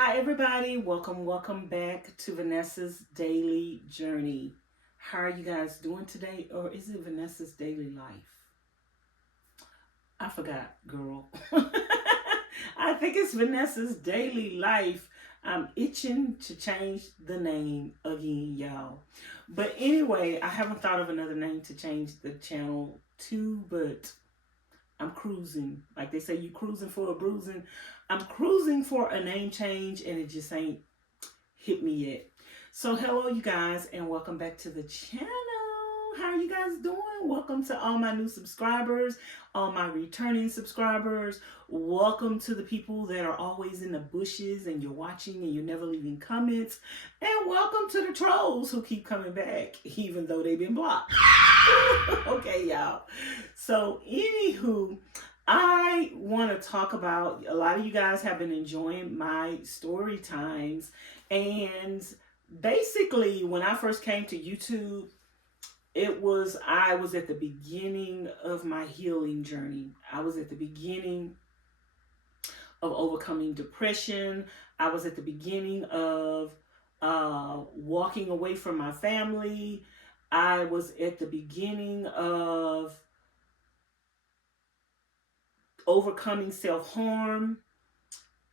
Hi everybody, welcome back to Vanessa's Daily Journey. How are you guys doing today? Or is it Vanessa's Daily Life? I forgot, girl. I think it's Vanessa's Daily Life. I'm itching to change the name again, y'all. But anyway, I haven't thought of another name to change the channel to, but I'm cruising. Like they say, you cruising for a bruising. I'm cruising for a name change and it just ain't hit me yet. So hello you guys and welcome back to the channel. How are you guys doing? Welcome to all my new subscribers, all my returning subscribers. Welcome to the people that are always in the bushes and you're watching and you're never leaving comments. And welcome to the trolls who keep coming back even though they've been blocked. Okay, y'all. So anywho, I want to talk about, a lot of you guys have been enjoying my story times, and basically when I first came to YouTube, I was at the beginning of my healing journey. I was at the beginning of overcoming depression. I was at the beginning of walking away from my family. I was at the beginning of overcoming self-harm.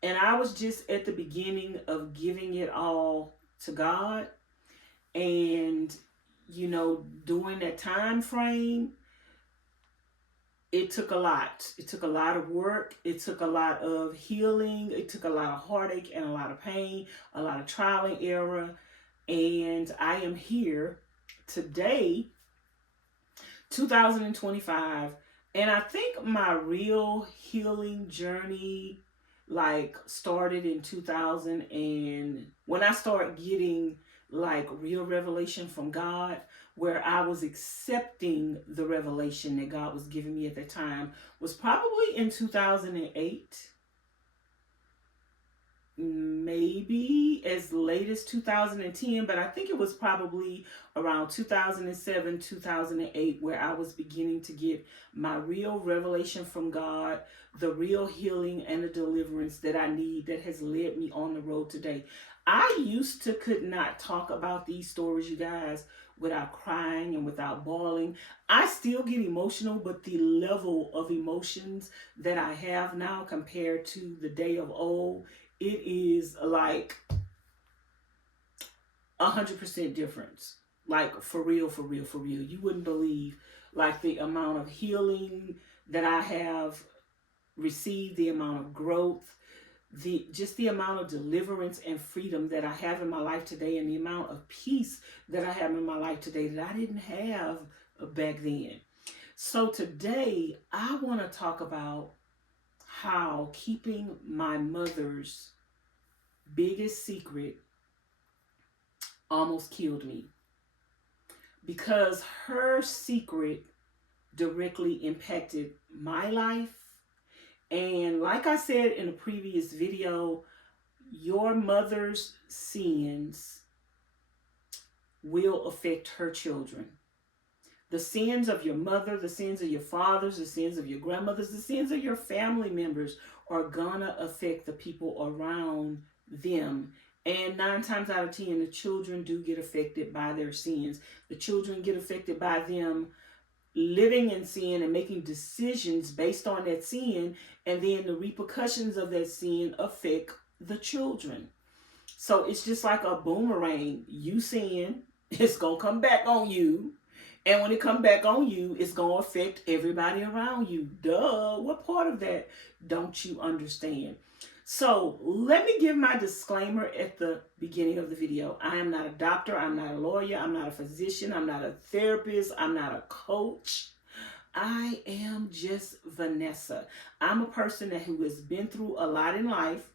And I was just at the beginning of giving it all to God. And, you know, during that time frame, it took a lot. It took a lot of work. It took a lot of healing. It took a lot of heartache and a lot of pain, a lot of trial and error. And I am here today, 2025. And I think my real healing journey started in 2000, and when I started getting real revelation from God, where I was accepting the revelation that God was giving me at that time, was probably in 2008. Maybe as late as 2010, but I think it was probably around 2007, 2008 where I was beginning to get my real revelation from God, the real healing and the deliverance that I need, that has led me on the road today. I used to could not talk about these stories, you guys, without crying and without bawling. I still get emotional, but the level of emotions that I have now compared to the day of old, it is like 100% difference. Like for real, for real, for real. You wouldn't believe the amount of healing that I have received, the amount of growth, the amount of deliverance and freedom that I have in my life today, and the amount of peace that I have in my life today that I didn't have back then. So today I want to talk about how keeping my mother's biggest secret almost killed me, because her secret directly impacted my life. And like I said in a previous video, your mother's sins will affect her children. The sins of your mother, the sins of your fathers, the sins of your grandmothers, the sins of your family members are gonna affect the people around them. And 9 times out of 10, the children do get affected by their sins. The children get affected by them living in sin and making decisions based on that sin, and then the repercussions of that sin affect the children. So it's just like a boomerang. You sin, it's gonna come back on you. And when it come back on you, it's going to affect everybody around you. Duh, what part of that don't you understand? So let me give my disclaimer at the beginning of the video. I am not a doctor. I'm not a lawyer. I'm not a physician. I'm not a therapist. I'm not a coach. I am just Vanessa. I'm a person who has been through a lot in life.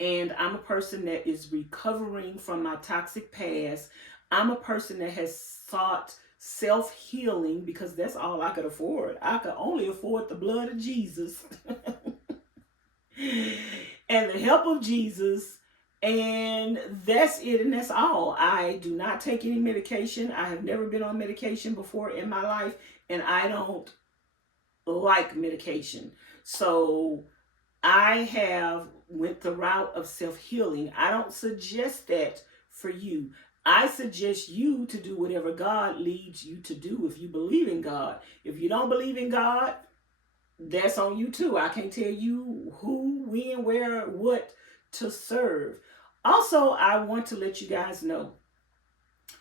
And I'm a person that is recovering from my toxic past. I'm a person that has sought self-healing because that's all I could afford. I could only afford the blood of Jesus and the help of Jesus, and that's it, and that's all. I do not take any medication. I have never been on medication before in my life, and I don't like medication. So I have went the route of self-healing. I don't suggest that for you. I suggest you to do whatever God leads you to do if you believe in God. If you don't believe in God, that's on you too. I can't tell you who, when, where, what to serve. Also, I want to let you guys know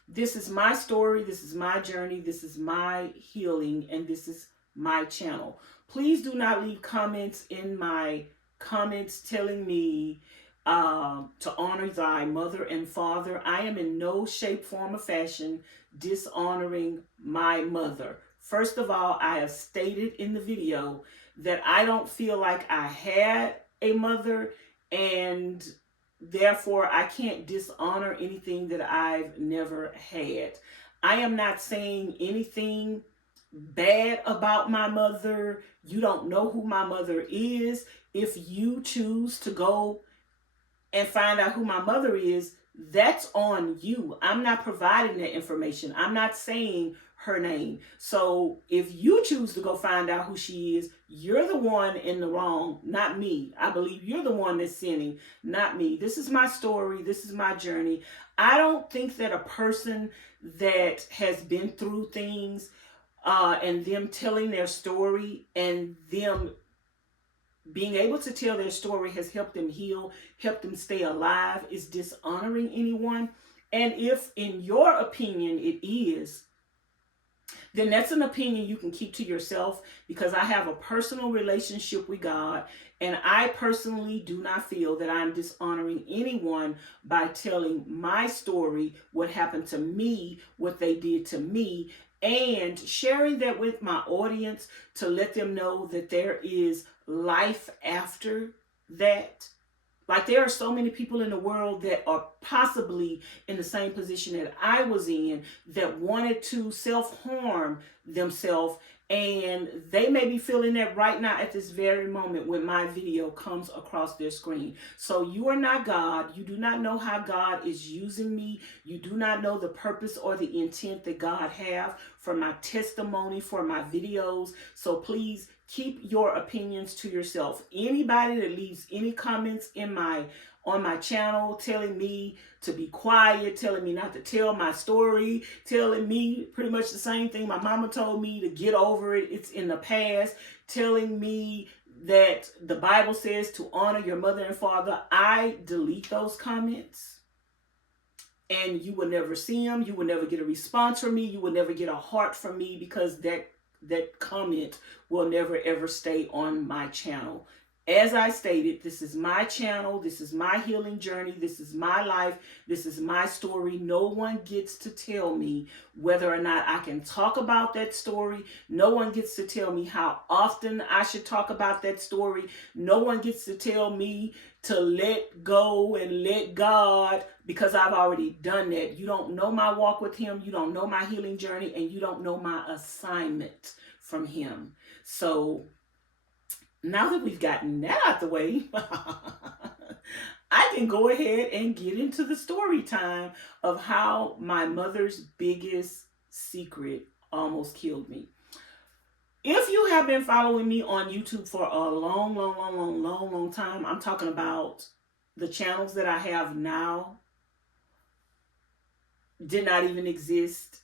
this is my story, this is my journey, this is my healing, and this is my channel. Please do not leave comments in my comments telling me to honor thy mother and father. I am in no shape, form, or fashion dishonoring my mother. First of all, I have stated in the video that I don't feel like I had a mother, and therefore I can't dishonor anything that I've never had. I am not saying anything bad about my mother. You don't know who my mother is. If you choose to go and find out who my mother is, that's on you. I'm not providing that information. I'm not saying her name. So if you choose to go find out who she is, you're the one in the wrong, not me. I believe you're the one that's sinning, not me. This is my story. This is my journey. I don't think that a person that has been through things and them telling their story and them being able to tell their story has helped them heal, helped them stay alive, is dishonoring anyone. And if, in your opinion, it is, then that's an opinion you can keep to yourself, because I have a personal relationship with God, and I personally do not feel that I'm dishonoring anyone by telling my story, what happened to me, what they did to me, and sharing that with my audience to let them know that there is life after that. Like, there are so many people in the world that are possibly in the same position that I was in, that wanted to self-harm themselves, and they may be feeling that right now at this very moment when my video comes across their screen. So you are not God. You do not know how God is using me. You do not know the purpose or the intent that God have for my testimony, for my videos. So please keep your opinions to yourself. Anybody that leaves any comments in on my channel telling me to be quiet, telling me not to tell my story, telling me pretty much the same thing my mama told me, to get over it, it's in the past, telling me that the Bible says to honor your mother and father, I delete those comments. And you will never see them. You will never get a response from me. You will never get a heart from me, because that comment will never ever stay on my channel. As I stated, this is my channel. This is my healing journey. This is my life. This is my story. No one gets to tell me whether or not I can talk about that story. No one gets to tell me how often I should talk about that story. No one gets to tell me to let go and let God, because I've already done that. You don't know my walk with Him. You don't know my healing journey, and you don't know my assignment from Him. So now that we've gotten that out the way, I can go ahead and get into the story time of how my mother's biggest secret almost killed me. If you have been following me on YouTube for a long time, I'm talking about the channels that I have now did not even exist.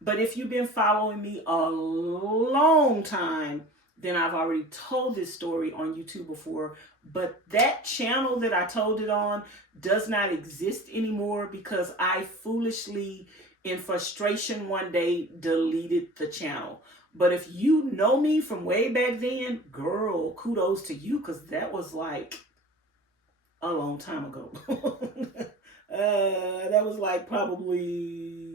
But if you've been following me a long time, then I've already told this story on YouTube before. But that channel that I told it on does not exist anymore, because I foolishly, in frustration one day, deleted the channel. But if you know me from way back then, girl, kudos to you, because that was like a long time ago. That was like probably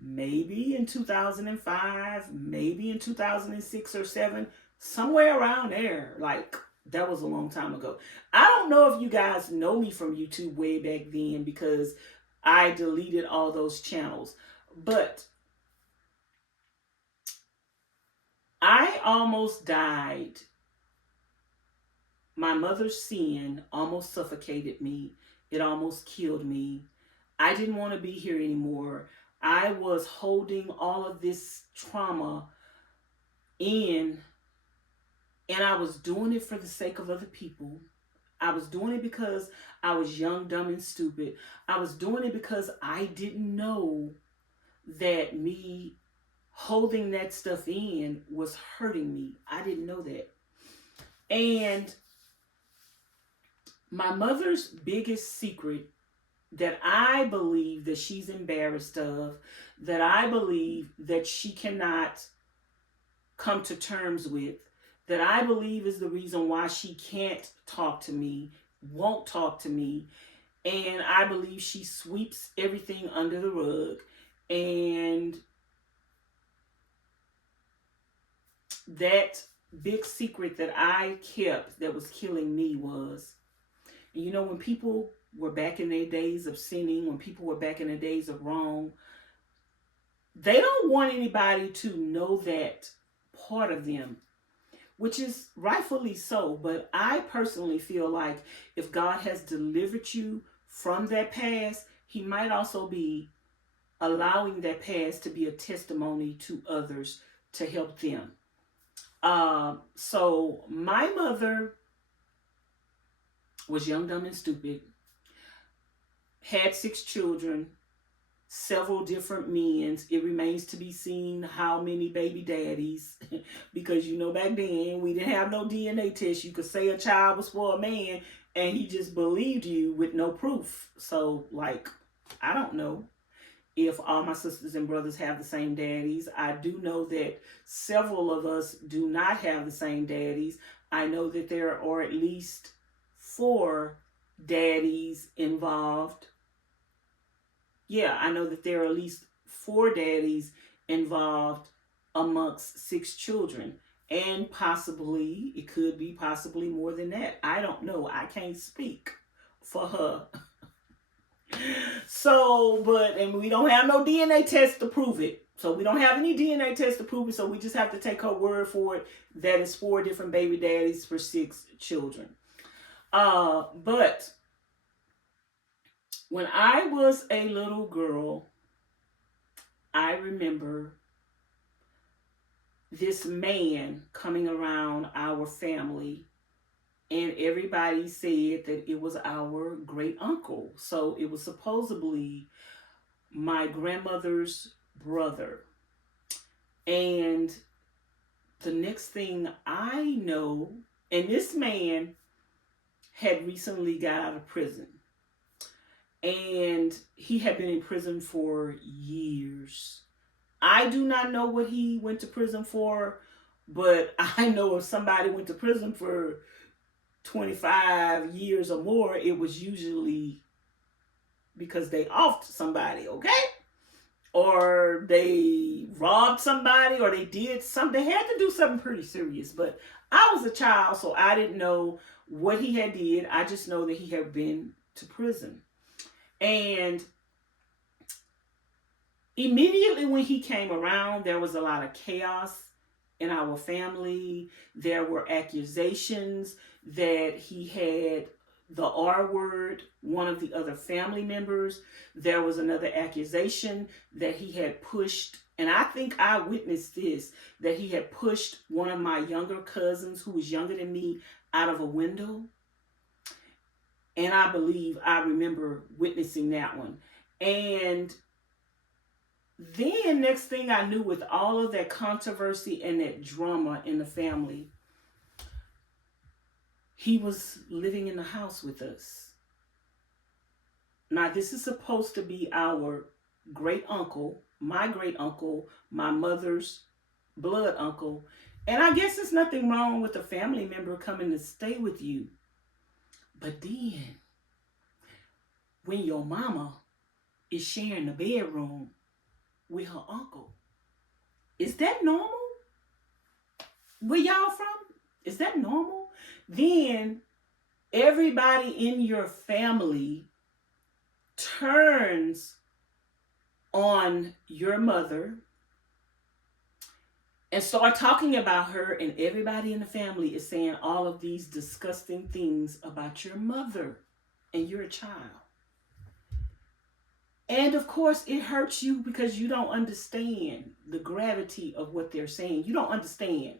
maybe in 2005, maybe in 2006 or 7, somewhere around there. Like, that was a long time ago. I don't know if you guys know me from YouTube way back then, because I deleted all those channels. But I almost died. My mother's sin almost suffocated me. It almost killed me. I didn't want to be here anymore. I was holding all of this trauma in And I was doing it for the sake of other people. I was doing it because I was young, dumb, and stupid. I was doing it because I didn't know that me holding that stuff in was hurting me. I didn't know that. And my mother's biggest secret that I believe that she's embarrassed of, that I believe that she cannot come to terms with, that I believe is the reason why she can't talk to me, won't talk to me, and I believe she sweeps everything under the rug. And that big secret that I kept that was killing me was, you know, when people were back in their days of sinning, when people were back in their days of wrong, they don't want anybody to know that part of them, which is rightfully so. But I personally feel like if God has delivered you from that past, He might also be allowing that past to be a testimony to others to help them. So my mother was young, dumb, and stupid, had 6 children, several different men. It remains to be seen how many baby daddies, because you know back then we didn't have no DNA test. You could say a child was for a man and he just believed you with no proof. So like, I don't know if all my sisters and brothers have the same daddies. I do know that several of us do not have the same daddies. I know that there are at least 4 daddies involved. Yeah, I know that there are at least 4 daddies involved amongst 6 children. And possibly, it could be possibly more than that. I don't know. I can't speak for her. So, and we don't have no DNA test to prove it. So we don't have any DNA test to prove it. So we just have to take her word for it. That is 4 different baby daddies for 6 children. But when I was a little girl, I remember this man coming around our family, and everybody said that it was our great uncle. So it was supposedly my grandmother's brother. And the next thing I know, and this man had recently got out of prison. And he had been in prison for years. I do not know what he went to prison for, but I know if somebody went to prison for 25 years or more, it was usually because they offed somebody, okay? Or they robbed somebody, or they did something. They had to do something pretty serious. But I was a child, so I didn't know what he had did. I just know that he had been to prison. And immediately when he came around, there was a lot of chaos in our family. There were accusations that he had the R word one of the other family members. There was another accusation that he had pushed, and I think I witnessed this, that he had pushed one of my younger cousins who was younger than me out of a window. And I believe I remember witnessing that one. And then next thing I knew, with all of that controversy and that drama in the family, he was living in the house with us. Now, this is supposed to be our great uncle, my mother's blood uncle. And I guess there's nothing wrong with a family member coming to stay with you. But then, when your mama is sharing the bedroom with her uncle, is that normal? Where y'all from? Is that normal? Then everybody in your family turns on your mother and start talking about her, and everybody in the family is saying all of these disgusting things about your mother, and you're a child. And of course it hurts you because you don't understand the gravity of what they're saying. You don't understand.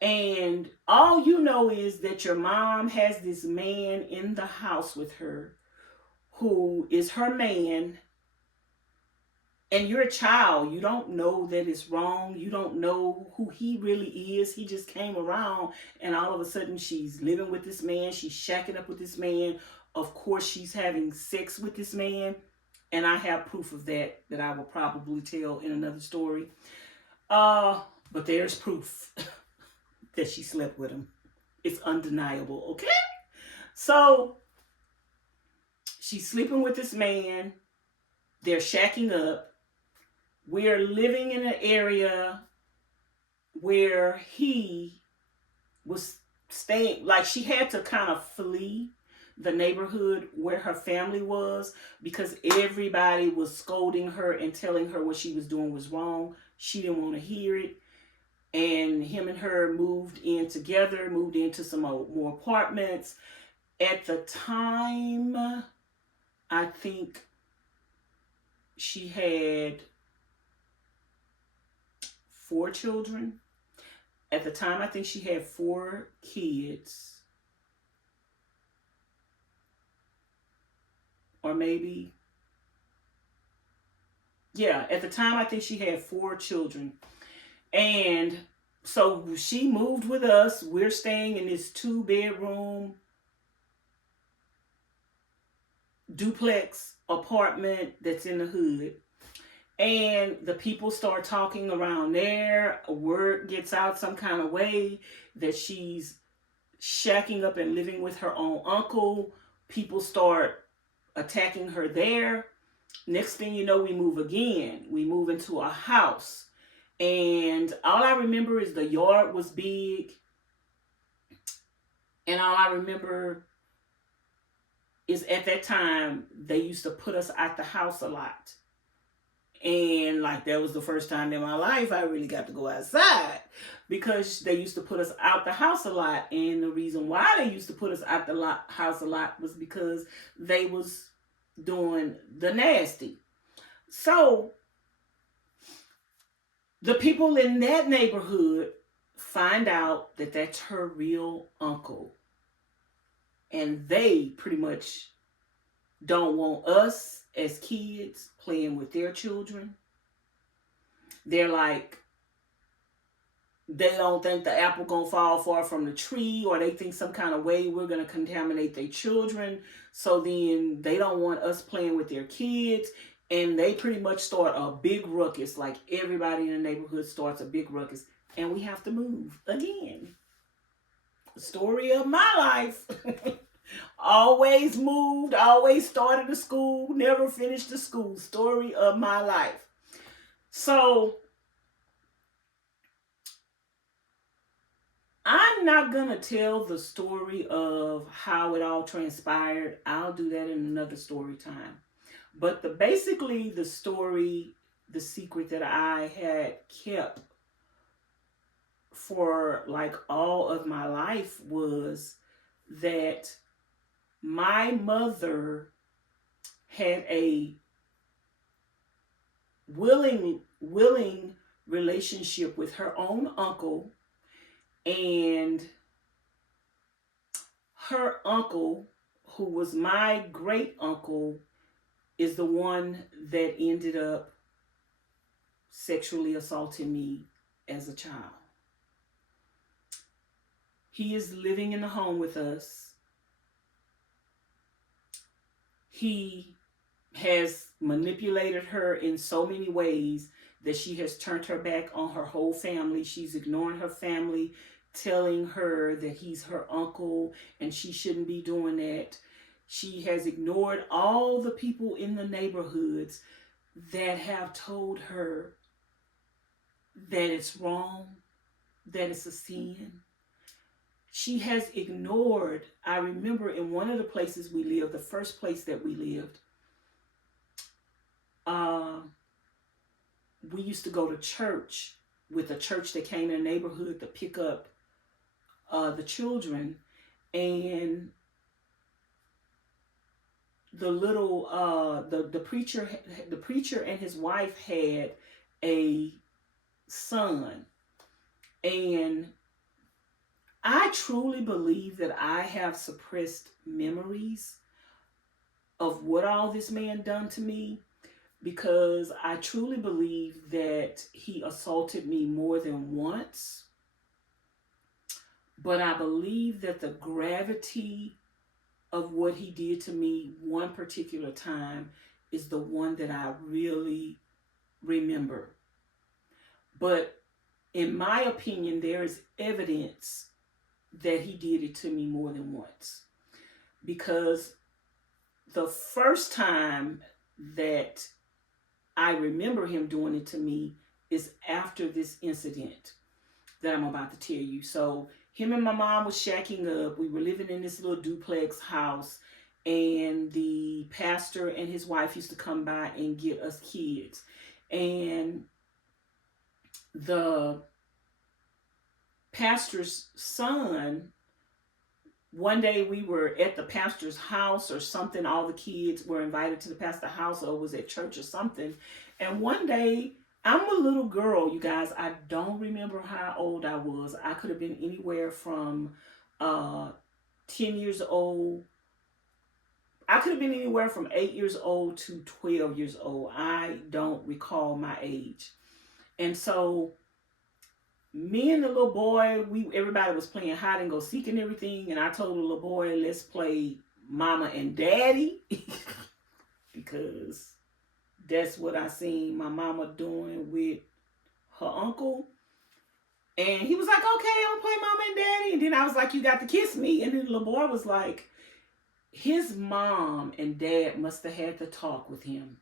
And all you know is that your mom has this man in the house with her who is her man, and you're a child. You don't know that it's wrong. You don't know who he really is. He just came around, and all of a sudden she's living with this man. She's shacking up with this man. Of course, she's having sex with this man. And I have proof of that I will probably tell in another story. But there's proof that she slept with him. It's undeniable, okay? So she's sleeping with this man. They're shacking up. We're living in an area where he was staying, like she had to kind of flee the neighborhood where her family was because everybody was scolding her and telling her what she was doing was wrong. She didn't want to hear it. And him and her moved in together, moved into some more apartments. At the time, I think she had 4 children. At the time, I think she had 4 kids. Or maybe, yeah, at the time, I think she had 4 children. And so she moved with us. We're staying in this 2-bedroom duplex apartment that's in the hood. And the people start talking around there. A word gets out some kind of way that she's shacking up and living with her own uncle. People start attacking her there. Next thing you know, we move again. We move into a house. And all I remember is the yard was big. And all I remember is at that time, they used to put us at the house a lot. And like that was the first time in my life I really got to go outside because they used to put us out the house a lot. And the reason why they used to put us out the house a lot was because they was doing the nasty. So the people in that neighborhood find out that that's her real uncle. And they pretty much don't want us as kids playing with their children. They're like, they don't think the apple gonna fall far from the tree, or they think some kind of way we're gonna contaminate their children. So then they don't want us playing with their kids. And they pretty much start a big ruckus. Like everybody in the neighborhood starts a big ruckus. And we have to move again. The story of my life. Always moved, always started a school, never finished the school. Story of my life. So I'm not going to tell the story of how it all transpired. I'll do that in another story time. But basically the story, the secret that I had kept for like all of my life was that my mother had a willing relationship with her own uncle, and her uncle, who was my great uncle, is the one that ended up sexually assaulting me as a child. He is living in the home with us. He has manipulated her in so many ways that she has turned her back on her whole family. She's ignoring her family, telling her that he's her uncle and she shouldn't be doing that. She has ignored all the people in the neighborhoods that have told her that it's wrong, that it's a sin. She has ignored, I remember in one of the places we lived, the first place that we lived, we used to go to church with a church that came in the neighborhood to pick up the children. And the little, the preacher and his wife had a son. And I truly believe that I have suppressed memories of what all this man done to me, because I truly believe that he assaulted me more than once. But I believe that the gravity of what he did to me one particular time is the one that I really remember. But in my opinion, there is evidence that he did it to me more than once. Because the first time that I remember him doing it to me is after this incident that I'm about to tell you. So him and my mom was shacking up. We were living in this little duplex house, and the pastor and his wife used to come by and get us kids. And the pastor's son, one day we were at the pastor's house or something. All the kids were invited to the pastor's house, or was at church or something. And one day, I'm a little girl, you guys. I don't remember how old I was. I could have been anywhere from 10 years old. I could have been anywhere from 8 years old to 12 years old. I don't recall my age. And so me and the little boy, everybody was playing hide and go seek and everything. And I told the little boy, let's play mama and daddy. Because that's what I seen my mama doing with her uncle. And he was like, okay, I'm gonna play mama and daddy. And then I was like, you got to kiss me. And then the little boy was like, his mom and dad must have had to talk with him.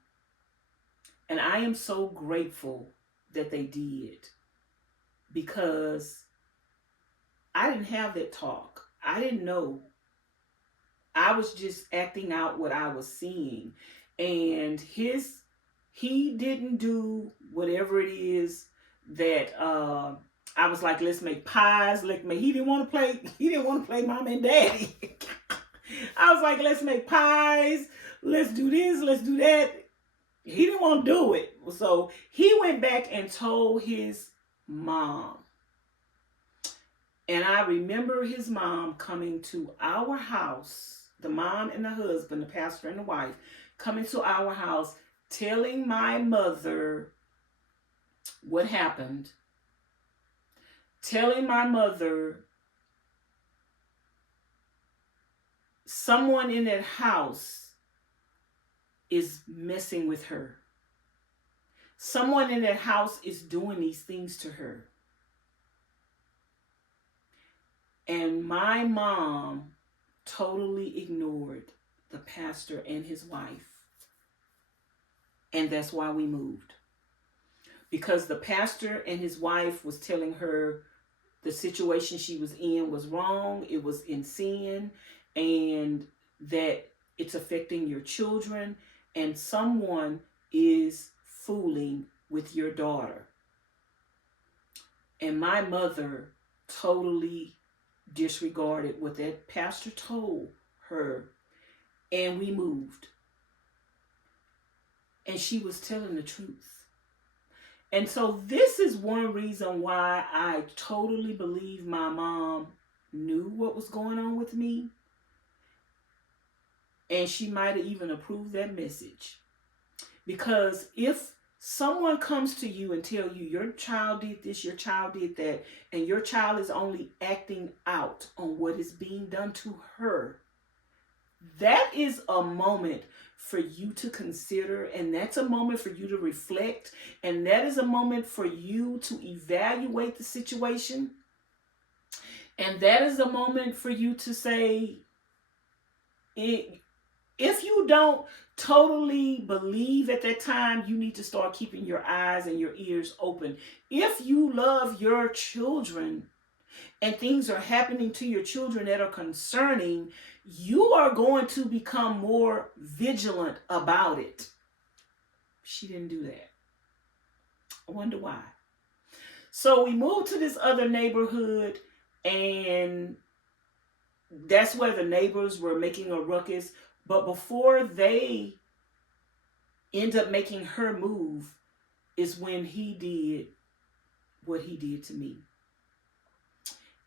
And I am so grateful that they did, because I didn't have that talk. I didn't know. I was just acting out what I was seeing. And he didn't do whatever it is that I was like, let's make pies. He didn't want to play mom and daddy. I was like, let's make pies. Let's do this. Let's do that. He didn't want to do it. So he went back and told his mom. And I remember his mom coming to our house, the mom and the husband, the pastor and the wife, coming to our house, telling my mother what happened, telling my mother someone in that house is messing with her. Someone in that house is doing these things to her. And my mom totally ignored the pastor and his wife. And that's why we moved. Because the pastor and his wife was telling her the situation she was in was wrong, it was in sin, and that it's affecting your children, and someone is fooling with your daughter. And my mother totally disregarded what that pastor told her, and we moved. And she was telling the truth. And so this is one reason why I totally believe my mom knew what was going on with me. And she might have even approved that message. Because if someone comes to you and tell you your child did this, your child did that, and your child is only acting out on what is being done to her, that is a moment for you to consider, and that's a moment for you to reflect, and that is a moment for you to evaluate the situation, and that is a moment for you to say, if you don't totally believe at that time, you need to start keeping your eyes and your ears open. If you love your children and things are happening to your children that are concerning, you are going to become more vigilant about it. She didn't do that. I wonder why. So we moved to this other neighborhood, and that's where the neighbors were making a ruckus. But before they end up making her move is when he did what he did to me.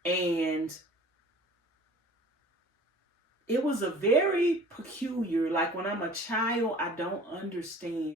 And it was a very peculiar, like when I'm a child, I don't understand